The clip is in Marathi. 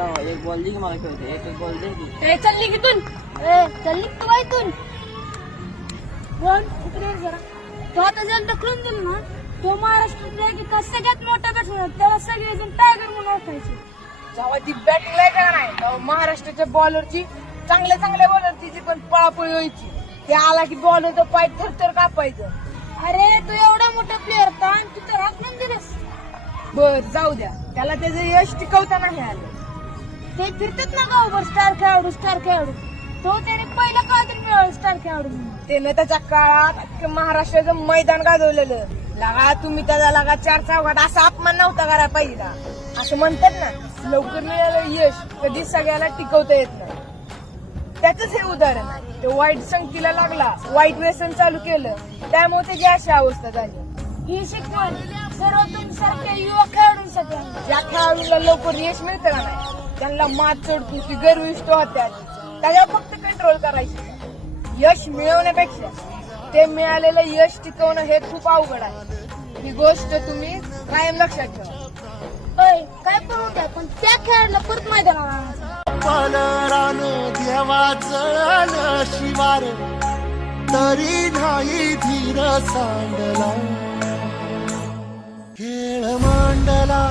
जाऊ एक बॉल दे की मला खेळते एक बॉल दे की ए चल्ली की तून चल्ली तू काय तून बोल इकडे जरा तो आता जर ढकलून दिलं ना तो महाराष्ट्रातला सगळ्यात मोठा बॅट्समॅन त्याला सगळेजण टायगर म्हणून ओळखायचे जेव्हा ती बॅटिंग लायका नाही तेव्हा महाराष्ट्राच्या बॉलरची चांगल्या बॉलरची जी पण पळापळी व्हायची ते आला की बॉलर पाय थरथर कापायचं. अरे तू एवढा मोठा प्लेअर होता आणि तू तर हाकलून दिलंस. बर जाऊ द्या त्याला त्याचं यश टिकवता नाही आलं. ते फिरतात ना गावभर स्टार खेळाडू तो त्याने पहिला काहीतरी मिळालं स्टार खेळाडू म्हणून. त्यानं त्याच्या काळात अख्खं महाराष्ट्राचं मैदान गाजवलेलं. लगा तुम्ही त्याचा लगा 4 चौघात असा अपमान नव्हता करायला पाहिजे का? असं म्हणतात ना लवकर मिळालं यश कधी सगळ्याला टिकवता येत नाही. त्याच हे उदाहरण आहे. तो वाईट संगतीला लागला वाईट व्यसन चालू केलं त्यामुळे त्याची अशी अवस्था झाली. ही शिकवण सर्व तुमच्यासारख्या युवा खेळाडूंसाठी आहे. ज्या खेळाडूला लवकर यश मिळतं का नाही त्यांना मात चढतो ती गर्विष्ट होत्यात त्याच्यावर फक्त कंट्रोल करायची. यश मिळवण्यापेक्षा ते मिळालेलं यश टिकवणं हे खूप अवघड आहे. ही गोष्ट तुम्ही कायम लक्षात ठेवा. होय काय करून द्या पण त्या खेळाडूला परत मैदानावर आणायचं. पलरानं देवा जळलं शिवार तरी नाही धीर सांडला खेळ मांडला